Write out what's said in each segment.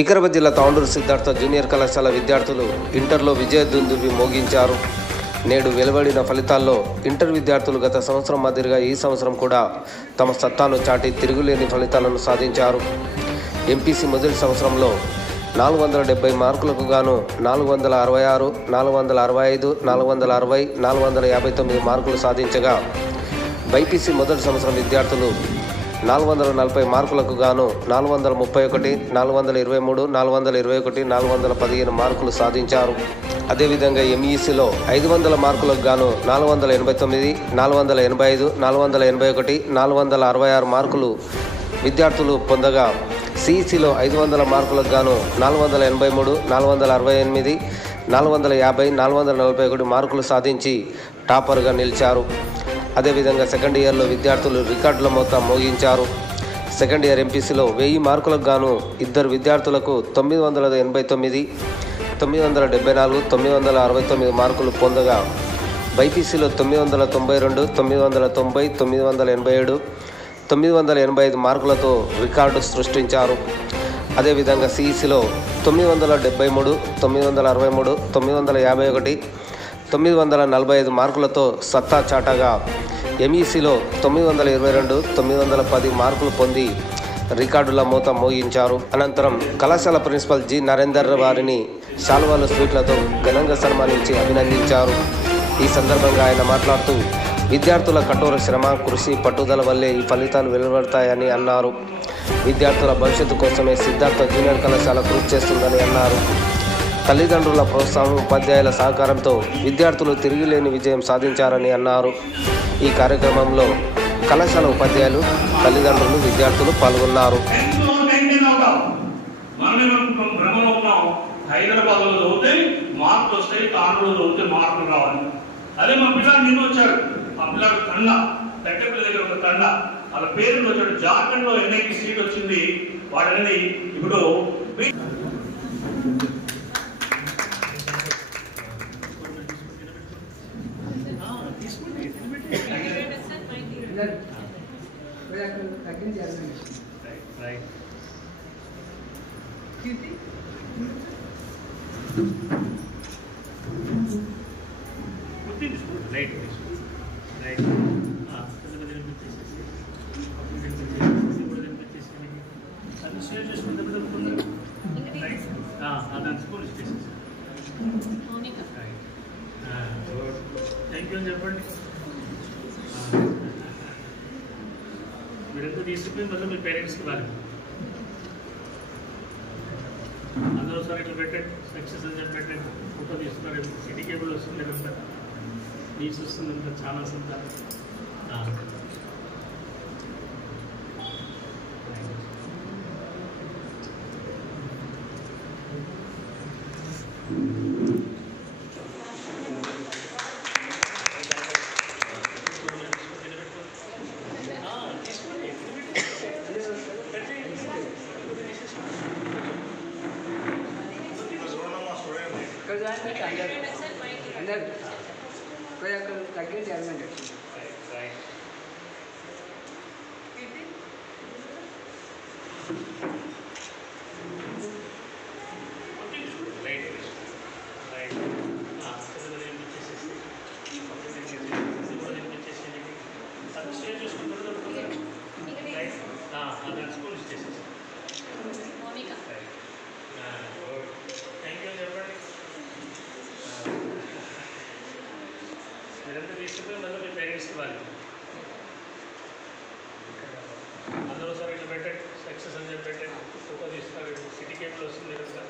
వికారాబాద్ జిల్లా తాండూరు సిద్ధార్థ జూనియర్ కళాశాల విద్యార్థులు ఇంటర్లో విజయదుందుబి మోగించారు. నేడు వెలువడిన ఫలితాల్లో ఇంటర్ విద్యార్థులు గత సంవత్సరం మాదిరిగా ఈ సంవత్సరం కూడా తమ సత్తాను చాటి తిరుగులేని ఫలితాలను సాధించారు. ఎంపీసీ మొదటి సంవత్సరంలో 470 మార్కులకు గాను 466, 465, 460, 459 మార్కులు సాధించగా బైపీసీ మొదటి సంవత్సరం విద్యార్థులు 440 మార్కులకు గాను 431, 423, 421, 415 మార్కులు సాధించారు. అదేవిధంగా ఎంఈసీలో 500 మార్కులకు గాను 489, 485, 481, 466 మార్కులు విద్యార్థులు పొందగా సిఈసీలో 500 మార్కులకు గాను 483, 468, 450, 441 మార్కులు సాధించి టాపర్గా నిలిచారు. అదేవిధంగా సెకండ్ ఇయర్లో విద్యార్థులు రికార్డుల మొత్తం మోగించారు. సెకండ్ ఇయర్ ఎంపీసీలో 1000 మార్కులకు గాను ఇద్దరు విద్యార్థులకు 989, 974, 969 మార్కులు పొందగా బైపీసీలో 992, 990, 987, 985 మార్కులతో రికార్డు సృష్టించారు. అదేవిధంగా సిఈసీలో 973, 963, 951, 945 మార్కులతో సత్తా చాటగా ఎంఈసీలో 922, 910 మార్కులు పొంది రికార్డుల మోత మోగించారు. అనంతరం కళాశాల ప్రిన్సిపల్ జి నరేందర్ వారిని శాల్వాలు స్వీట్లతో ఘనంగా సన్మానించి అభినందించారు. ఈ సందర్భంగా ఆయన మాట్లాడుతూ విద్యార్థుల కఠోర శ్రమ, కృషి, పట్టుదల వల్లే ఈ ఫలితాలు వెలువడతాయని అన్నారు. విద్యార్థుల భవిష్యత్తు కోసమే సిద్ధార్థ జూనియర్ కళాశాల కృషి చేస్తుందని అన్నారు. తల్లిదండ్రుల ప్రోత్సాహం, ఉపాధ్యాయుల సహకారంతో విద్యార్థులు తిరిగిలేని విజయం సాధించారని అన్నారు. ఈ కార్యక్రమంలో కళాశాల ఉపాధ్యాయులు, తల్లిదండ్రులు, విద్యార్థులు పాల్గొన్నారు. హైదరాబాద్లో చదివితే మార్కులు వస్తాయి, తాండూరులో చదివితే మార్కులు రావాలి. అదే మా పిల్లాడు నిన్న వచ్చాడు. మా పిల్లాడు తండ తట్టెపల్లి దగ్గర ఒక తండ వాళ్ళ పేరు వచ్చాడు. జార్ఖండ్ లో ఎన్ఐకి సీట్ వచ్చింది. వాడని ఇప్పుడు థ్యాంక్ యూ అని చెప్పండి. మీరెంత తీసుకుని మళ్ళీ మీ పేరెంట్స్కి ఇవ్వాలి. అందరూ సార్ ఇట్లా పెట్టండి, సక్సెస్ అని చెప్పి పెట్టండి. ఫోటో తీసుకున్నారు. సిటీ కేబుల్ వస్తుంది అంతా, న్యూస్ వస్తుంది అంతా, ఛానల్స్ అంతా. మీరంతా తీసుకుని మళ్ళీ మీ పేరెంట్స్కి ఇవ్వాలి. అందరూ సార్ ఇట్లా పెట్టండి, సక్సెస్ అని చెప్పి పెట్టండి. ఫోటో తీస్తున్నారు. సిటీ కేబుల్ వస్తుంది కదా,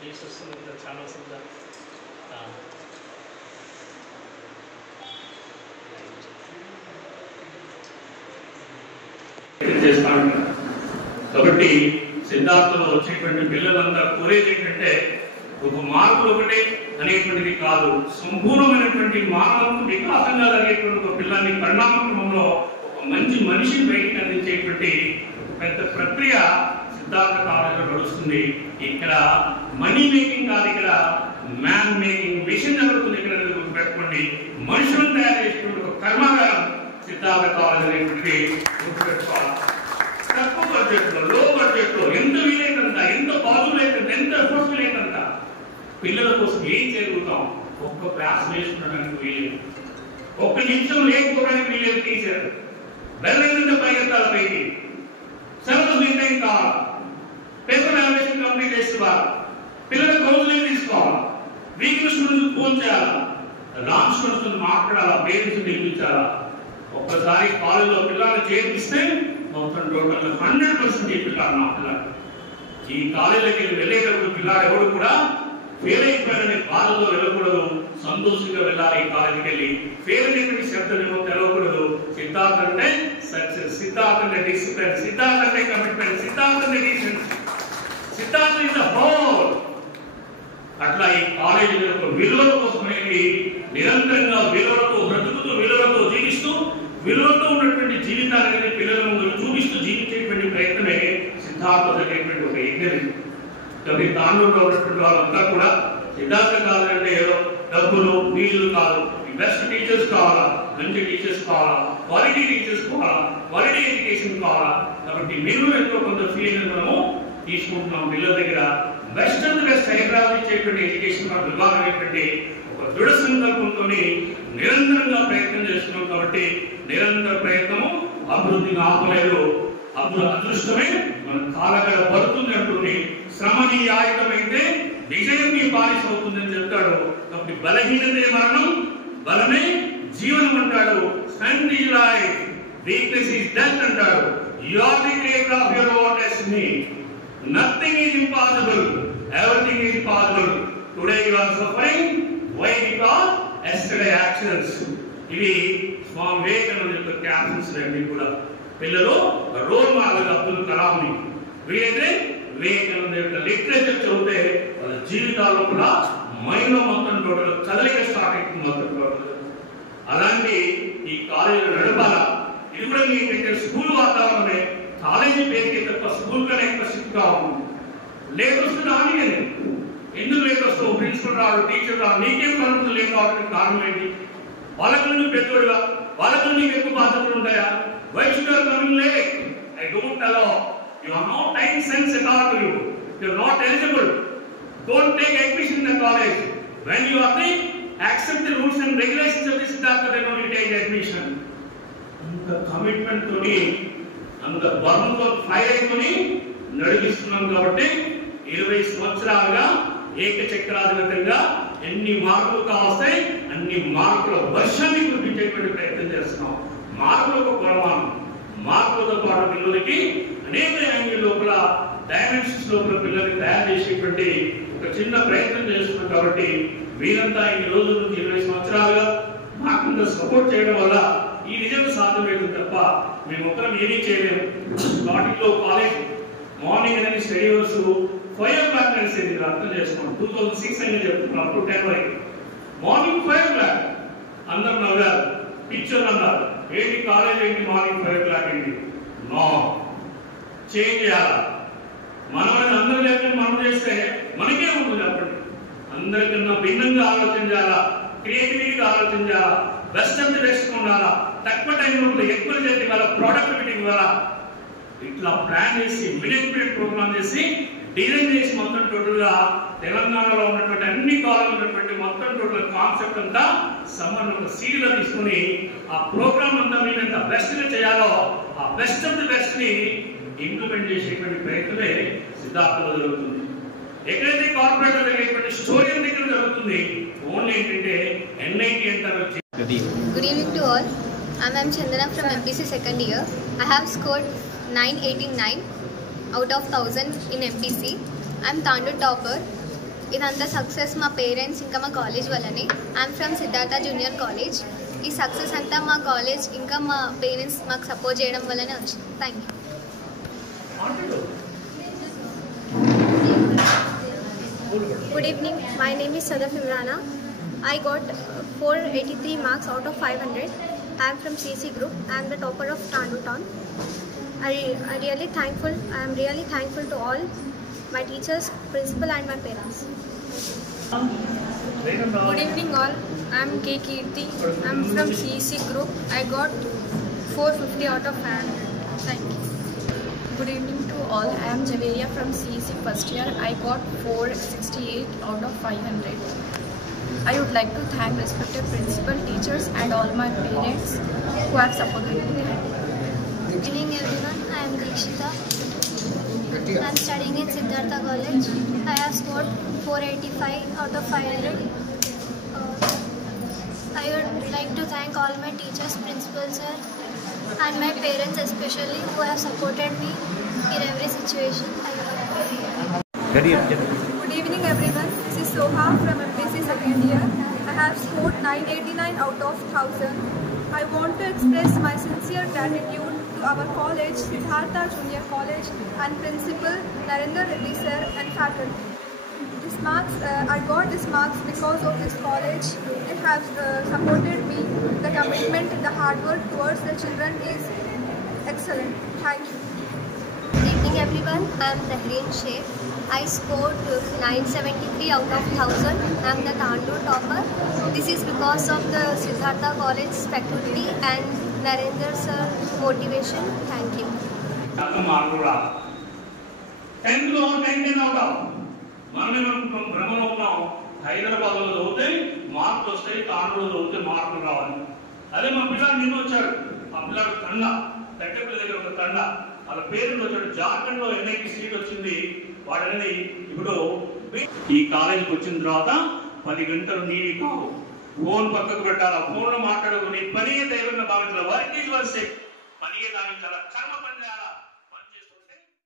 న్యూస్ వస్తుంది కదా, ఛానల్స్ ఉందా. చేస్తా ఉంటారు. కాబట్టి సిద్ధార్థలో వచ్చేటువంటి పిల్లలంతా కోరేది ఏంటంటే ఒక మార్కులు ఒకటే అనేటువంటిది కాదు, సంపూర్ణమైనటువంటి మానవులకు వికాసంగా జరిగేటువంటి ఒక పిల్లల్ని పరిణామక్రమంలో ఒక మంచి మనిషిని బయటికి అందించేటువంటి పెద్ద ప్రక్రియ సిద్ధార్థ కాలేజీలో నడుస్తుంది. ఇక్కడ మనీ మేకింగ్ కాదు, ఇక్కడ మ్యాన్ మేకింగ్ మిషన్ జరుగుతుంది. ఇక్కడ గుర్తుపెట్టుకోండి, మనుషులను తయారు చేసేటువంటి ఒక కర్మాగారం సిద్ధార్థ కాలేజ్ అనేటువంటి గుర్తుపెట్టుకోవాలి. తక్కువ బడ్జెట్ లో, లో బడ్జెట్ లో ఎంత వీలైనంత, ఎంత పాజిబుల్ అయితే ఎంత ఎఫర్ట్ఫుల్ అయిందంట పిల్లల కోసం ఏం జరుగుతాం. ఒక్క క్లాస్ వేసుకోవడానికి వీలేదు, ఒక్క నిమిషం లేకపోవడానికి వీలేదు. టీచర్ వెళ్ళేందుకు పరిగెత్తాలి పైకి, సిలబస్ మెయింటైన్ కావాలి, పేపర్ ఎవాల్యుయేషన్ కంప్లీట్ చేసుకోవాలి, పిల్లల కౌన్సిలింగ్ తీసుకోవాలి, వీక్ స్టూడెంట్స్ ఫోన్ చేయాలా, రాంగ్ స్టూడెంట్స్ మాట్లాడాలా, పేరెంట్స్ పిలిపించాలా. ఒక్కసారి కాలేజీలో పిల్లల్ని చేర్పిస్తే మొత్తం టోటల్ 100% ఈ పిల్లలు నా పిల్లలు. ఈ కాలేజీలోకి వెళ్ళేటప్పుడు పిల్లాడు ఎవరు కూడా ఫెయిల్ అయిపోయారనే బాధలో వెళ్ళకూడదు, సంతోషంగా వెళ్ళాలి. ఈ కాలేజీకి వెళ్ళి ఫెయిల్ అనేటువంటి శబ్దం ఏమో తెలవకూడదు. సిద్ధార్థ్ అంటే సక్సెస్, సిద్ధార్థ్ అంటే డిసిప్లిన్, సిద్ధార్థ్ అంటే కమిట్మెంట్, సిద్ధార్థ్ అంటే decency, Siddharth is the whole. అట్లా ఈ కాలేజీ యొక్క విలువల కోసమేది నిరంతరంగా విలువలతో బ్రతుకుతూ, విలువలతో జీవిస్తూ, విలువలతో ఉన్నటువంటి జీవితాన్ని పిల్లల ముందు చూపిస్తూ జీవించేటువంటి ప్రయత్నమే సిద్ధార్థ జరిగేటువంటి ఒక యజ్ఞం. కాబట్టి తాండూరులో ఉన్నటువంటి వాళ్ళంతా కూడా సిద్ధార్థ కావాలంటే ఏదో డబ్బులు నీళ్లు కాదు, బెస్ట్ టీచర్స్ కావాలా, మంచి టీచర్స్ కావాలా, క్వాలిటీ టీచర్స్ కావాలా, క్వాలిటీ ఎడ్యుకేషన్ కావాలా. కాబట్టి మీరు ఎంతో కొంత ఫీలింగ్ మనము తీసుకుంటున్నాం పిల్లల దగ్గర. బెస్ట్ అండ్ బెస్ట్ హైదరాబాద్ ఇచ్చేటువంటి ఎడ్యుకేషన్ విభాగం అనేటువంటి ఒక దృఢ సంకల్పంతో నిరంతరంగా ప్రయత్నం చేస్తున్నాం. కాబట్టి నిరంతర ప్రయత్నము అభివృద్ధిని ఆపలేదు. అదృష్టమే మన కాలగడ పడుతుంది అంటుంది. శ్రమని ఆయుధమైతే విజయం మీ బానిస అవుతుందని చెప్తాడు. కాబట్టి బలహీనతే మరణం, బలమే జీవనం అంటాడు. Spend your life, weakness is death అంటాడు. You are the creator of your own destiny. Nothing is impossible, everything is possible. Today you are suffering, why? Because yesterday actions. ఇవి స్వామి వివేకానంద యొక్క క్యాప్షన్స్ అన్ని కూడా పిల్లలు రోల్ మోడల్ అబ్దుల్ కలాంని వీరైతే వివేకానంద యొక్క literature చదివితే వాళ్ళ జీవితాల్లో కూడా మైండ్ మొత్తం టోటల్ కదలిక స్టార్ట్ అవుతుంది మొత్తం టోటల్. అలాంటి ఈ కాలేజీలో నడపాల. ఇది కూడా ఏంటంటే స్కూల్ వాతావరణమే. కాలేజీ పేరుకి తప్ప స్కూల్ కన్నా ఎక్కువ స్ట్రిక్ట్ గా ఉంటుంది. లేట్ వస్తుంది రాని ఎందుకు లేట్ వస్తావు, ప్రిన్సిపల్ రాడు, టీచర్ రాడు, నీకేం పనులు లేట్ కావడానికి కారణం ఏంటి? వాళ్ళకు నువ్వు పెద్దోడుగా, వాళ్ళకు నీకు ఎక్కువ బాధ్యతలు ఉంటాయా? Why should you are coming late? I don't allow. You are not time sense at all to you. You are not eligible. Don't take admission in the college. When you are the accept the rules and regulations of the Siddhartha then only take admission. అంత commitment తోని అంత బలంతో fire అయిపోయి నడిపిస్తున్నాం. కాబట్టి 20 సంవత్సరాలుగా ఏకచక్రాధిపత్యంగా ఎన్ని మార్కులు కావస్తాయి అన్ని మార్కుల వర్షాన్ని కురిపించేటువంటి ప్రయత్నం చేస్తున్నాం. మార్కులకు కొలమానం, మార్కులతో పాటు పిల్లలకి అనేక యాంగిల్ లోపల డైమెన్షన్స్ లోపల పిల్లల్ని తయారు చేసేటువంటి ఒక చిన్న ప్రయత్నం చేస్తున్నాం. కాబట్టి వీరంతా ఈ రోజు నుంచి 20 సంవత్సరాలుగా మాకు సపోర్ట్ చేయడం వల్ల ఈ నిజంగా సాధ్యమేది తప్ప మేము ఒకరం ఏమీ చేయలేము. స్టార్టింగ్ లో కాలేజ్ మార్నింగ్ అనేది స్టడీ అవర్స్ 5 o'clock నడిచేది. అర్థం చేసుకోండి. 2006 అని చెప్తున్నాం. అప్ టు 10 వరకు మార్నింగ్ 5 o'clock. అందరూ నవ్వారు, పిక్చర్ అన్నారు. ఏంటి కాలేజ్ ఏంటి మార్నింగ్ 5 o'clock ఏంటి? నో, చేంజ్ చేయాలా. మనం అందరూ లేకపోతే మనం చేస్తే మనకే ఉంటుంది. అప్పటి అందరికన్నా భిన్నంగా ఆలోచన చేయాలా, క్రియేటివిటీగా ఆలోచన చేయాలా, బెస్ట్ ఆఫ్ ది బెస్ట్ ఉండాలా, తక్కువ టైంలో ఎక్కువ చేతి వల్ల ప్రొడక్టివిటీ వల్ల ఇట్లా ప్లాన్ చేసి మిలిటరీ ప్రోగ్రామ్ చేసి డిజైన్ చేసి మొత్తం టోటల్ గా తెలంగాణలో ఉన్నటువంటి అన్ని కాలేజీలో ఉన్నటువంటి మొత్తం టోటల్ కాన్సెప్ట్ అంతా సమ్మర్ ఒక సీరియల్ గా తీసుకుని ఆ ప్రోగ్రామ్ అంతా మీరు ఎంత బెస్ట్ గా చేయాలో ఆ బెస్ట్ ఆఫ్ ది బెస్ట్ ని ఇంప్లిమెంట్ చేసేటువంటి ప్రయత్నమే సిద్ధార్థలో జరుగుతుంది. ఎక్కడైతే కార్పొరేట్ జరిగేటువంటి స్టోరీ దగ్గర జరుగుతుంది. ఓన్లీ ఏంటంటే NIT అంటారు. Good evening to all. I am Chandana from MPC second year. I have scored 989 out of 1000 in MPC. I am Tandu topper. ఇదంతా సక్సెస్ మా పేరెంట్స్ ఇంకా మా కాలేజ్ వల్లనే. I'm from Siddhartha junior college. ఈ success అంతా మా college ఇంకా మా పేరెంట్స్ మాకు సపోర్ట్ చేయడం వల్లనే వచ్చింది. Thank you. Good evening. My name is Sadaf Imrana. I got 483 marks out of 500. I am from CC Group. I am the topper of Tandu Town. I am really thankful to all my teachers, principal and my parents. Good evening all. I am K. Kirti. I am from CC Group. I got 450 out of 500. Thank you. Good evening to all. I am Javeria from CEC first year. I got 468 out of 500. I would like to thank respected principal, teachers and all my parents who have supported me. Good evening everyone, I am Dikshita. I am studying in Siddhartha College. I have scored 485 out of 500. I would like to thank all my teachers, principals sir, and my parents especially who have supported me in every situation. Good evening everyone. This is Soha from MPC second year. I have scored 989 out of 1000. I want to express my sincere gratitude to our college, Siddhartha Junior College, and Principal Narendra Reddy sir and faculty. I got these marks because of this college. It has supported me. The commitment, the hard work towards the children is excellent. Thank you. Good evening everyone, I am Tahreen Sheikh. I scored 973 out of 1000. I am the Tandur topper. This is because of the Siddhartha College faculty and Narendra sir motivation. Thank you. 10 లో 10 out of మనమేమో భ్రమలో ఉన్నాం. హైదరాబాద్లో చదివితే మార్కులు వస్తాయి, తాండూరులో చదివితే మార్కులు రావాలి. అదే మా పిల్లలు నిన్న వచ్చాడు. ఆ పిల్లడు తండ పెట్టపల్లి దగ్గర ఒక తండ వాళ్ళ పేరులో వచ్చాడు. జార్ఖండ్ లో ఎన్ఐటి సీట్ వచ్చింది. వాడనేది ఇప్పుడు ఈ కాలేజీకి వచ్చిన తర్వాత 10 గంటలు నీవి కావు. ఫోన్ పక్కకు పెట్టాలా, ఫోన్ లో మాట్లాడుకుని పనిగా దైవంగా భావించాలి. వర్క్ ఈజ్ వర్క్, పనిగా భావించాలా, కర్మ